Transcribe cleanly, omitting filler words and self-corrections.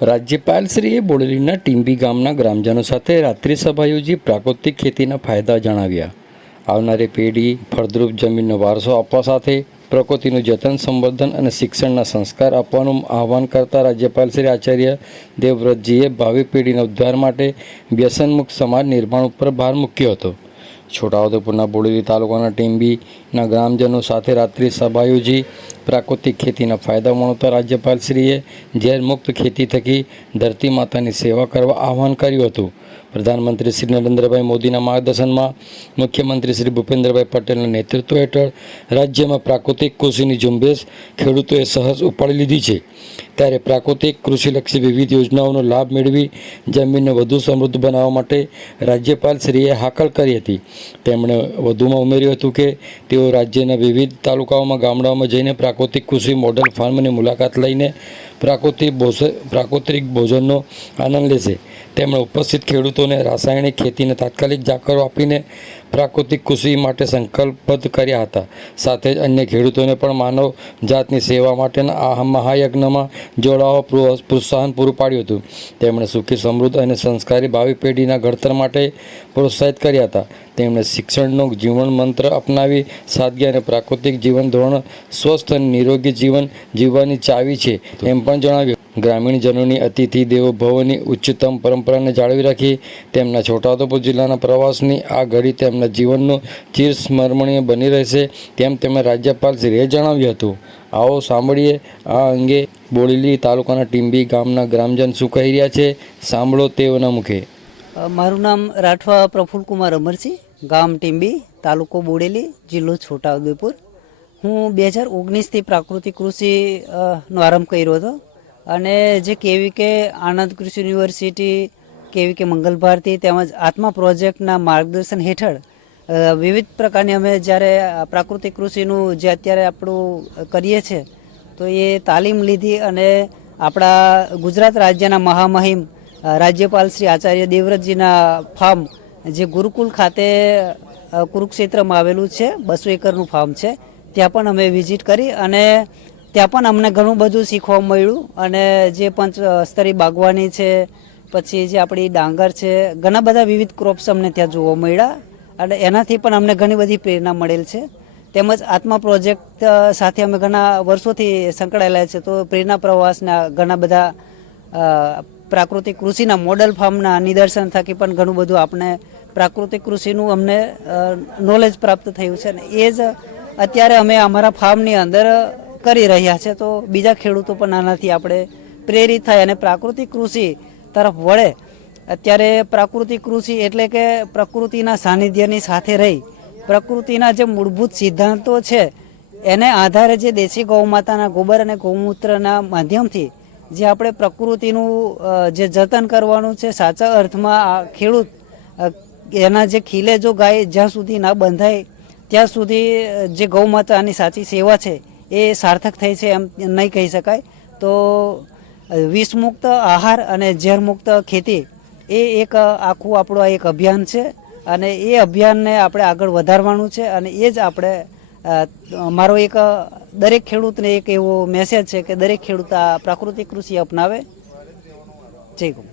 રાજ્યપાલશ્રીએ બોડેલીના ટીંબી ગામના ગ્રામજનો સાથે રાત્રિ સભા યોજી પ્રાકૃતિક ખેતીના ફાયદા જણાવ્યા. આવનારી પેઢી ફળદ્રુપ જમીનનો વારસો આપવા સાથે પ્રકૃતિનું જતન, સંવર્ધન અને શિક્ષણના સંસ્કાર આપવાનું આહવાન કરતા રાજ્યપાલ શ્રી આચાર્ય દેવવ્રતજીએ ભાવિ પેઢીના ઉદ્ધાર માટે વ્યસનમુક્ત સમાજ નિર્માણ ઉપર ભાર મૂક્યો હતો. છોટાઉદેપુરના બોડેલી તાલુકાના ટીંબીના ગ્રામજનો સાથે રાત્રિ સભા યોજી પ્રાકૃતિક ખેતીના ફાયદા મળતા રાજ્યપાલશ્રીએ ઝેર મુક્ત ખેતી થકી ધરતી માતાની સેવા કરવા આહવાન કર્યું હતું. પ્રધાનમંત્રી શ્રી નરેન્દ્રભાઈ મોદીના માર્ગદર્શનમાં મુખ્યમંત્રી શ્રી ભૂપેન્દ્રભાઈ પટેલના નેતૃત્વ હેઠળ રાજ્યમાં પ્રાકૃતિક કૃષિની ઝુંબેશ ખેડૂતોએ સહજ ઉપાડી લીધી છે. ત્યારે પ્રાકૃતિક કૃષિલક્ષી વિવિધ યોજનાઓનો લાભ મેળવી જમીનને વધુ સમૃદ્ધ બનાવવા માટે રાજ્યપાલશ્રીએ હાકલ કરી હતી. તેમણે વધુમાં ઉમેર્યું હતું કે તેઓ રાજ્યના વિવિધ તાલુકાઓમાં, ગામડાઓમાં જઈને પ્રાકૃતિક કૃષિ મોડલ ફાર્મની મુલાકાત લઈને પ્રાકૃતિક ભોજનનો આનંદ લેશે. તેમણે ઉપસ્થિત ખેડૂતોને રાસાયણિક ખેતીને તાત્કાલિક જાકરો આપીને પ્રાકૃતિક કૃષિ માટે સંકલ્પબદ્ધ કર્યા હતા. સાથે જ અન્ય ખેડૂતોને પણ માનવ જાતની સેવા માટેના આ મહાયજ્ઞમાં જોડાવા પ્રોત્સાહન પૂરું પાડ્યું હતું. તેમણે સુખી, સમૃદ્ધ અને સંસ્કારી ભાવિ પેઢીના ઘડતર માટે પ્રોત્સાહિત કર્યા હતા. તેમણે શિક્ષણનો જીવન મંત્ર અપનાવી સાદગી અને પ્રાકૃતિક જીવન ધોરણ સ્વસ્થ અને નિરોગી જીવન જીવવાની ચાવી છે એમ પણ જણાવ્યું. ગ્રામીણજનોની અતિથિ દેવો ભવની ઉચ્ચતમ પરંપરાને જાળવી રાખી તેમના છોટાઉદેપુર જિલ્લાના પ્રવાસની આ ઘડી તેમના જીવનનું ચિરસ્મરણીય બની રહેશે તેમ તેમણે રાજ્યપાલશ્રીએ જણાવ્યું હતું. આવો સાંભળીએ આ અંગે બોડેલી તાલુકાના ટીંબી ગામના ગ્રામજન શું કહી રહ્યા છે. સાંભળો તેઓના મુખે. મારું નામ રાઠવા પ્રફુલ્લકુમાર અમરસિંહ, ગામ ટીંબી, તાલુકો બોડેલી, જિલ્લો છોટાઉદેપુર. હું 2019થી પ્રાકૃતિક કૃષિનો આરંભ કર્યો હતો અને જે કેવીકે આણંદ કૃષિ યુનિવર્સિટી, કેવીકે મંગલ ભારતી તેમજ આત્મા પ્રોજેક્ટના માર્ગદર્શન હેઠળ વિવિધ પ્રકારની અમે જ્યારે પ્રાકૃતિક કૃષિનું જે અત્યારે આપણું કરીએ છીએ તો એ તાલીમ લીધી અને આપણા ગુજરાત રાજ્યના મહામહિમ રાજ્યપાલ શ્રી આચાર્ય દેવવ્રતજીના ફાર્મ જે ગુરુકુલ ખાતે કુરુક્ષેત્રમાં આવેલું છે, 200 એકરનું ફાર્મ છે, ત્યાં પણ અમે વિઝિટ કરી અને ત્યાં પણ અમને ઘણું બધું શીખવા મળ્યું. અને જે પંચસ્તરી બાગવાની છે, પછી જે આપણી ડાંગર છે, ઘણા બધા વિવિધ ક્રોપ્સ અમને ત્યાં જોવા મળ્યા અને એનાથી પણ અમને ઘણી બધી પ્રેરણા મળેલ છે. તેમજ આત્મા પ્રોજેક્ટ સાથે અમે ઘણા વર્ષોથી સંકળાયેલા છે. તો પ્રેરણા પ્રવાસના ઘણા બધા પ્રાકૃતિક કૃષિના મોડલ ફાર્મના નિદર્શન થકી પણ ઘણું બધું આપણે પ્રાકૃતિક કૃષિનું અમને નોલેજ પ્રાપ્ત થયું છે. અને એ જ અત્યારે અમે અમારા ફાર્મની અંદર કરી રહ્યા છે. તો બીજા ખેડૂતો પણ આનાથી આપણે પ્રેરિત થાય અને પ્રાકૃતિક કૃષિ તરફ વળે. અત્યારે પ્રાકૃતિક કૃષિ એટલે કે પ્રકૃતિના સાનિધ્યની સાથે રહી પ્રકૃતિના જે મૂળભૂત સિદ્ધાંતો છે એને આધારે જે દેશી ગૌમાતાના ગોબર અને ગૌમૂત્રના માધ્યમથી જે આપણે પ્રકૃતિનું જે જતન કરવાનું છે, સાચા અર્થમાં ખેડૂત એના જે ખીલે જો ગાય જ્યાં સુધી ના બંધાય ત્યાં સુધી જે ગૌમાતાની સાચી સેવા છે એ સાર્થક થઈ છે એમ નહીં કહી શકાય. તો વિષમુક્ત આહાર અને ઝેરમુક્ત ખેતી એ એક આખું આપણું એક અભિયાન છે અને એ અભિયાનને આપણે આગળ વધારવાનું છે. અને એ જ આપણે મારો એક દરેક ખેડૂતને એક એવો મેસેજ છે કે દરેક ખેડૂત આ પ્રાકૃતિક કૃષિ અપનાવે. જય ગૌ.